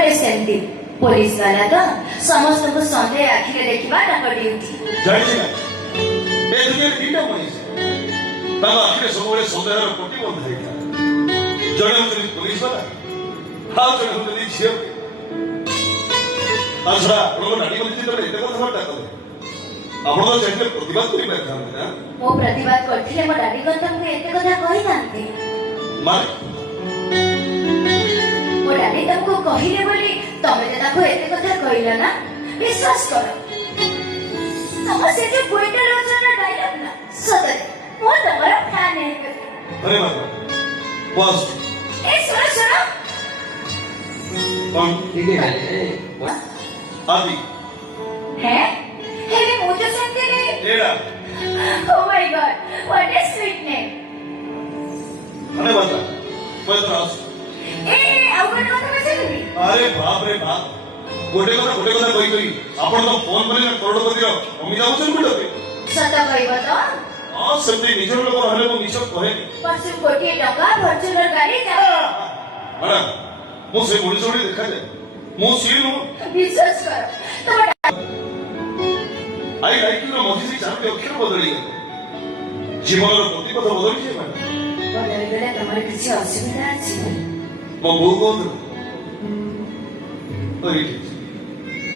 गोटे सेमती पुलिस वाला तो समस्त को संदेह आखिरे देखिबा ताको ड्यूटी जानिछि ना ए दुनिया तीनटा मनीष ताको आखिरे सबले संदेहर कोटी बंध हैता जणे होतली पुलिस वाला हाउ जणे होतली झियो ताछड़ा लोग नाडी बंदी तो एते কথা बात कले आपण तो चाहे प्रतिवाद करि पाथांते ना मो प्रतिवाद करथिले मो डाडी को तुमके एते कथा कहि जानते मार मो डाडी तुमको कहिले बोली तमे जे ताको एते कथा कहिला ना विश्वास करो तम से जे पोइटर रोजना डायलॉग ना सतरे मो तमरा फैन है अरे बाबा बस ए सुनो सुनो कौन ठीक है आदि है हेले मुझे सुनते ले एड़ा oh my God what is sweet name अरे बाबा पत्रास ए आउट मत बचली अरे बाप रे बाप गोटे কথা কই आपण तो फोन करे ना करोड़पति रो अमी जाउछन गुडे सत कहबो तो हां सेमती निजर लोक रहले मो मिछ कहे परसु कोटी टका फॉर्च्यूनर गाड़ी जा अरे मो से मनिष जोडी देखा जाए मो सीन विश्वास करो तो आई लाइक यू मझी चारोटी अक्षर बदली जीवन प्रतिपथ बदली छे बदल गले तमरे किसी असुविधा अछि मो बो को अरे